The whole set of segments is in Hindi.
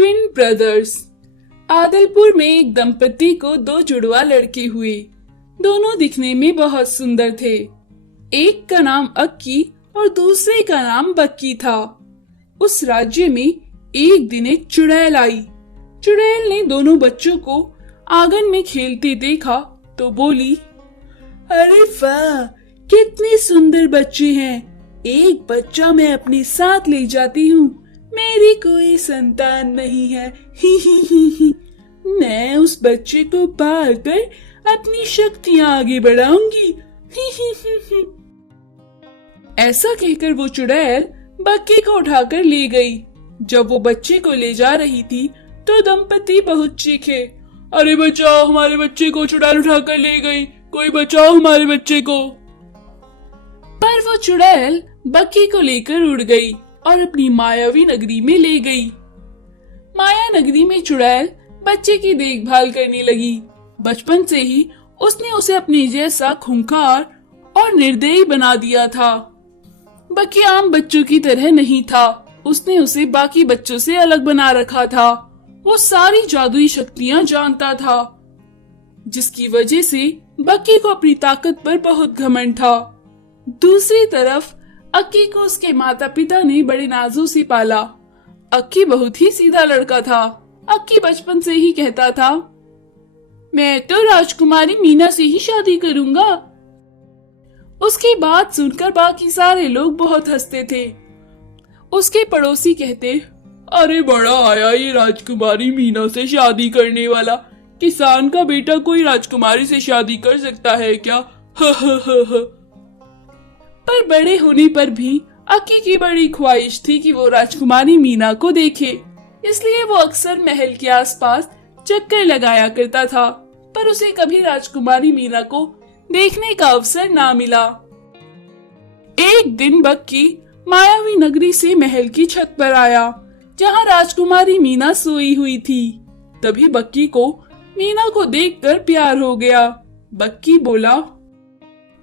Twin brothers. आदलपुर में एक दंपति को दो जुड़वा लड़के हुए। दोनों दिखने में बहुत सुंदर थे। एक का नाम अक्की और दूसरे का नाम बक्की था। उस राज्य में एक दिन एक चुड़ैल आई। चुड़ैल ने दोनों बच्चों को आंगन में खेलते देखा तो बोली, अरे वाह, कितने सुंदर बच्चे हैं। एक बच्चा मैं अपने साथ ले जाती हूँ। मेरी कोई संतान नहीं है। ही ही ही ही। मैं उस बच्चे को पाल कर अपनी शक्तियाँ आगे बढ़ाऊंगी। ही ही ही ही। ऐसा कहकर वो चुड़ैल बक्की को उठाकर ले गई। जब वो बच्चे को ले जा रही थी तो दंपति बहुत चीखे, अरे बचाओ, हमारे बच्चे को चुड़ैल उठाकर ले गई, कोई बचाओ हमारे बच्चे को। पर वो चुड़ैल बक्की को लेकर उड़ गई और अपनी मायावी नगरी में ले गई। माया नगरी में चुड़ैल बच्चे की देखभाल करने लगी। बचपन से ही उसने उसे अपने जैसा खूंखार और निर्दयी बना दिया था। बक्की आम बच्चों की तरह नहीं था। उसने उसे बाकी बच्चों से अलग बना रखा था। वो सारी जादुई शक्तियां जानता था, जिसकी वजह से बक्की को अपनी ताकत पर बहुत घमंड था। दूसरी तरफ अक्की को उसके माता पिता ने बड़े नाजों से पाला। अक्की बहुत ही सीधा लड़का था। अक्की बचपन से ही कहता था, मैं तो राजकुमारी मीना से ही शादी करूंगा। उसकी बात सुनकर बाकी सारे लोग बहुत हंसते थे। उसके पड़ोसी कहते, अरे बड़ा आया ये राजकुमारी मीना से शादी करने वाला। किसान का बेटा कोई राजकुमारी से शादी कर सकता है क्या? ह ह ह ह। पर बड़े होने पर भी अक्की की बड़ी ख्वाहिश थी कि वो राजकुमारी मीना को देखे। इसलिए वो अक्सर महल के आसपास चक्कर लगाया करता था, पर उसे कभी राजकुमारी मीना को देखने का अवसर ना मिला। एक दिन बक्की मायावी नगरी से महल की छत पर आया, जहाँ राजकुमारी मीना सोई हुई थी। तभी बक्की को मीना को देखकर प्यार हो गया। बक्की बोला,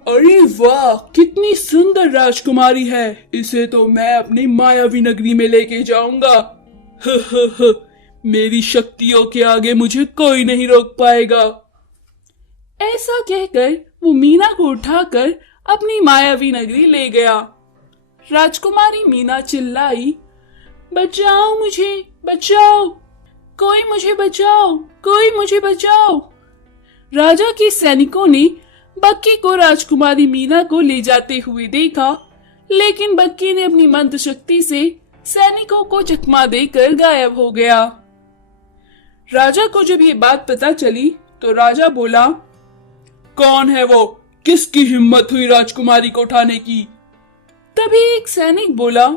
अरे वाह, कितनी सुंदर राजकुमारी है। इसे तो मैं अपनी मायावी नगरी में लेके जाऊंगा। ह ह ह। मेरी शक्तियों के आगे मुझे कोई नहीं रोक पाएगा। ऐसा कहकर वो मीना को उठाकर अपनी मायावी नगरी ले गया। राजकुमारी मीना चिल्लाई, बचाओ मुझे, बचाओ, कोई मुझे बचाओ, कोई मुझे बचाओ। राजा के सैनिकों ने बक्की को राजकुमारी मीना को ले जाते हुए देखा, लेकिन बक्की ने अपनी मंत्र शक्ति से सैनिकों को चकमा देकर गायब हो गया। राजा को जब ये बात पता चली तो राजा बोला, कौन है वो? किसकी हिम्मत हुई राजकुमारी को उठाने की? तभी एक सैनिक बोला,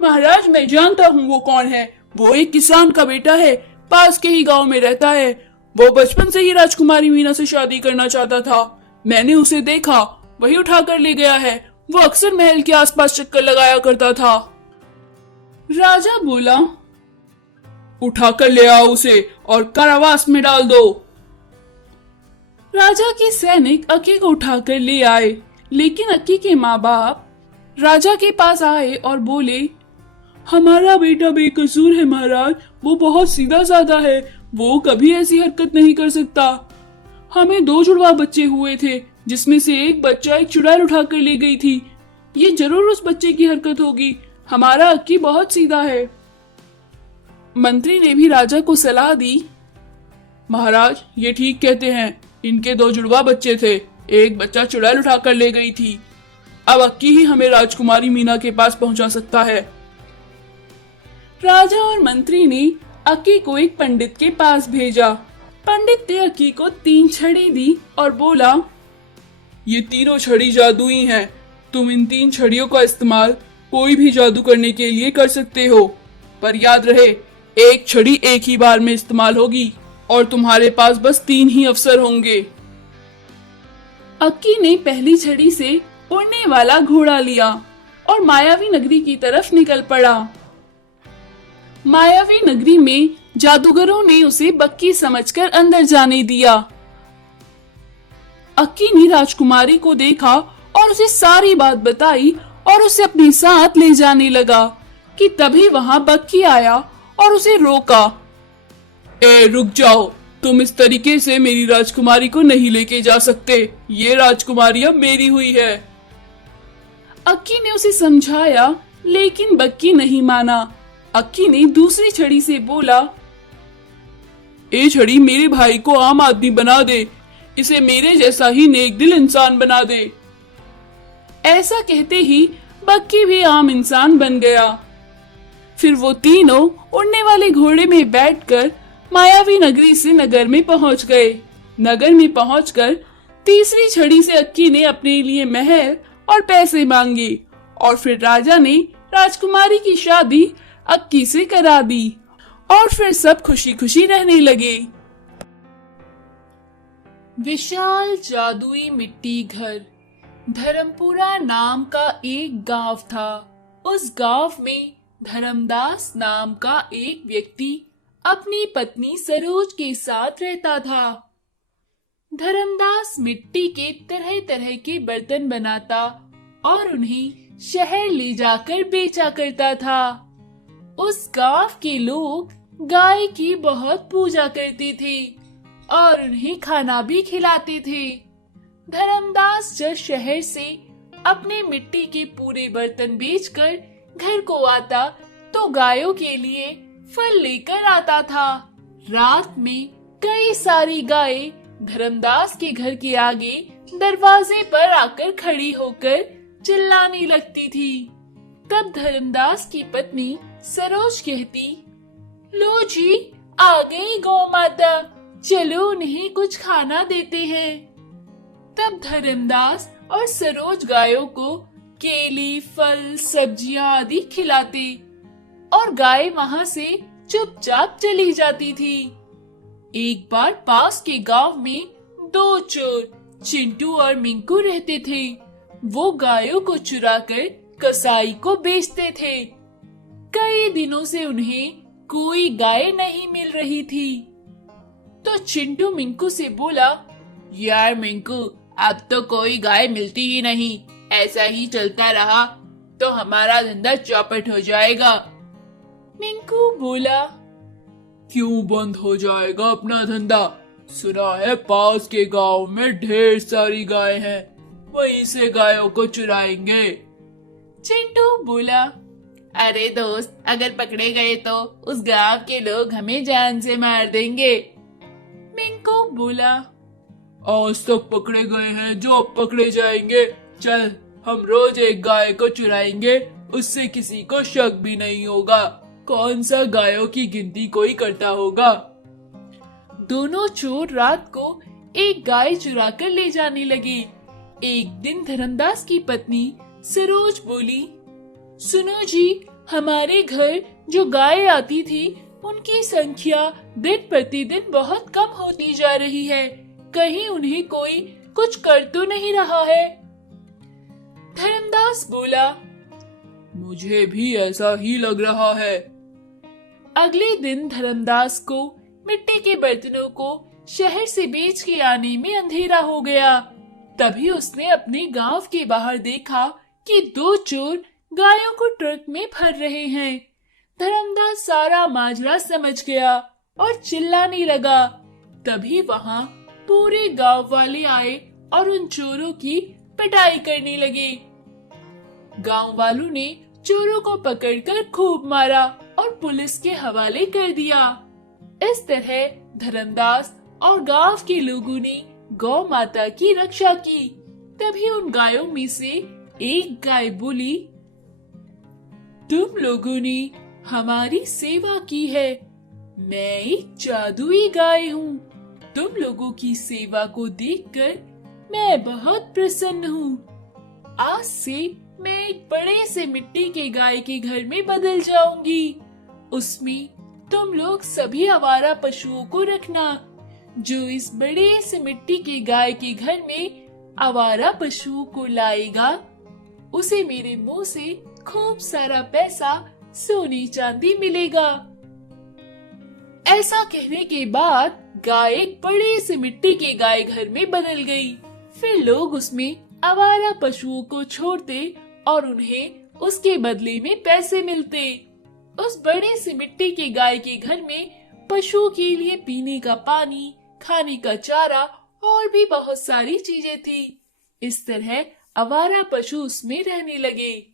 महाराज, मैं जानता हूँ वो कौन है। वो एक किसान का बेटा है, पास के ही गांव में रहता है। वो बचपन से ही राजकुमारी मीना से शादी करना चाहता था। मैंने उसे देखा, वही उठाकर ले गया है। वो अक्सर महल के आसपास चक्कर लगाया करता था। राजा बोला, उठाकर ले आओ उसे और कारावास में डाल दो। राजा के सैनिक अक्की को उठाकर ले आए, लेकिन अक्की के माँ बाप राजा के पास आए और बोले, हमारा बेटा बेकसूर है महाराज, वो बहुत सीधा साधा है, वो कभी ऐसी हरकत नहीं कर सकता। हमें दो जुड़वा बच्चे हुए थे, जिसमें से एक बच्चा एक चुड़ैल उठाकर ले गई थी। ये जरूर उस बच्चे की हरकत होगी। हमारा अक्की बहुत सीधा है। मंत्री ने भी राजा को सलाह दी, महाराज, ये ठीक कहते हैं, इनके दो जुड़वा बच्चे थे, एक बच्चा चुड़ैल उठाकर ले गई थी। अब अक्की ही हमें राजकुमारी मीना के पास पहुंचा सकता है। राजा और मंत्री ने अक्की को एक पंडित के पास भेजा। पंडित ने अक्की को 3 छड़ी दी और बोला, ये तीनों छड़ी जादुई हैं। तुम इन 3 छड़ियों का इस्तेमाल कोई भी जादू करने के लिए कर सकते हो, पर याद रहे, एक छड़ी एक ही बार में इस्तेमाल होगी और तुम्हारे पास बस 3 ही अवसर होंगे। अक्की ने पहली छड़ी से उड़ने वाला घोड़ा लिया और मायावी नगरी की तरफ निकल पड़ा। मायावी नगरी में जादूगरों ने उसे बक्की समझकर अंदर जाने दिया। अक्की ने राजकुमारी को देखा और उसे सारी बात बताई और उसे अपने साथ ले जाने लगा कि तभी वहां बक्की आया और उसे रोका। ए रुक जाओ, तुम इस तरीके से मेरी राजकुमारी को नहीं लेके जा सकते। ये राजकुमारी अब मेरी हुई है। अक्की ने उसे समझाया, लेकिन बक्की नहीं माना। अक्की ने दूसरी छड़ी से बोला, ए छड़ी, मेरे भाई को आम आदमी बना दे, इसे मेरे जैसा ही नेक दिल इंसान बना दे। ऐसा कहते ही बक्की भी आम इंसान बन गया। फिर वो तीनों उड़ने वाले घोड़े में बैठकर मायावी नगरी से नगर में पहुंच गए। नगर में पहुंचकर तीसरी छड़ी से अक्की ने अपने लिए महल और पैसे मांगे और फिर राजा ने राजकुमारी की शादी अक्की से करा दी और फिर सब खुशी खुशी रहने लगे। विशाल जादुई मिट्टी घर। धर्मपुरा नाम का एक गांव था। उस गांव में धर्मदास नाम का एक व्यक्ति अपनी पत्नी सरोज के साथ रहता था। धर्मदास मिट्टी के तरह तरह के बर्तन बनाता और उन्हें शहर ले जाकर बेचा करता था। उस गांव के लोग गाय की बहुत पूजा करते थे और उन्हें खाना भी खिलाते थे। धर्मदास जब शहर से अपने मिट्टी के पूरे बर्तन बेचकर घर को आता तो गायों के लिए फल लेकर आता था। रात में कई सारी गायें धर्मदास के घर के आगे दरवाजे पर आकर खड़ी होकर चिल्लाने लगती थी। तब धर्मदास की पत्नी सरोज कहती, लो जी, आ गई गौ माता, चलो उन्हें कुछ खाना देते हैं। तब धर्मदास और सरोज गायों को केली, फल, सब्जियां आदि खिलाते और गाय वहां से चुपचाप चली जाती थी। एक बार पास के गांव में दो चोर चिंटू और मिंकू रहते थे। वो गायों को चुराकर कसाई को बेचते थे। कई दिनों से उन्हें कोई गाय नहीं मिल रही थी। तो चिंटू मिंकू से बोला, यार मिंकू, अब तो कोई गाय मिलती ही नहीं। ऐसा ही चलता रहा तो हमारा धंधा चौपट हो जाएगा। मिंकू बोला, क्यों बंद हो जाएगा अपना धंधा? सुना है पास के गांव में ढेर सारी गाय हैं, वहीं से गायों को चुराएंगे। चिंटू बोला, अरे दोस्त, अगर पकड़े गए तो उस गांव के लोग हमें जान से मार देंगे। मिंकू बोला, आज तक पकड़े गए हैं जो अब पकड़े जाएंगे। चल, हम रोज एक गाय को चुराएंगे, उससे किसी को शक भी नहीं होगा। कौन सा गायों की गिनती कोई करता होगा। दोनों चोर रात को एक गाय चुरा कर ले जाने लगे। एक दिन धर्मदास की पत्नी सरोज बोली, सुनो जी, हमारे घर जो गाय आती थी उनकी संख्या दिन प्रतिदिन बहुत कम होती जा रही है। कहीं उन्हें कोई कुछ कर तो नहीं रहा है। धर्मदास बोला, मुझे भी ऐसा ही लग रहा है। अगले दिन धर्मदास को मिट्टी के बर्तनों को शहर से बेच के आने में अंधेरा हो गया। तभी उसने अपने गांव के बाहर देखा कि दो चोर गायों को ट्रक में भर रहे हैं। धर्मदास सारा माजरा समझ गया और चिल्लाने लगा। तभी वहां पूरे गांव वाले आए और उन चोरों की पिटाई करने लगे। गांव वालों ने चोरों को पकड़कर खूब मारा और पुलिस के हवाले कर दिया। इस तरह धर्मदास और गांव के लोगों ने गौ माता की रक्षा की। तभी उन गायों में से एक गाय बोली, तुम लोगों ने हमारी सेवा की है। मैं एक जादुई गाय हूँ। तुम लोगों की सेवा को देखकर मैं बहुत प्रसन्न हूँ। आज से मैं एक बड़े से मिट्टी के गाय के घर में बदल जाऊंगी। उसमें तुम लोग सभी आवारा पशुओं को रखना। जो इस बड़े से मिट्टी के गाय के घर में आवारा पशुओं को लाएगा, उसे मेरे मुंह से खूब सारा पैसा, सोने चांदी मिलेगा। ऐसा कहने के बाद गाय एक बड़े से मिट्टी के गाय घर में बदल गई। फिर लोग उसमें आवारा पशुओं को छोड़ते और उन्हें उसके बदले में पैसे मिलते। उस बड़ी सी मिट्टी की गाय के घर में पशुओं के लिए पीने का पानी, खाने का चारा और भी बहुत सारी चीजें थी। इस तरह आवारा पशु उसमें रहने लगे।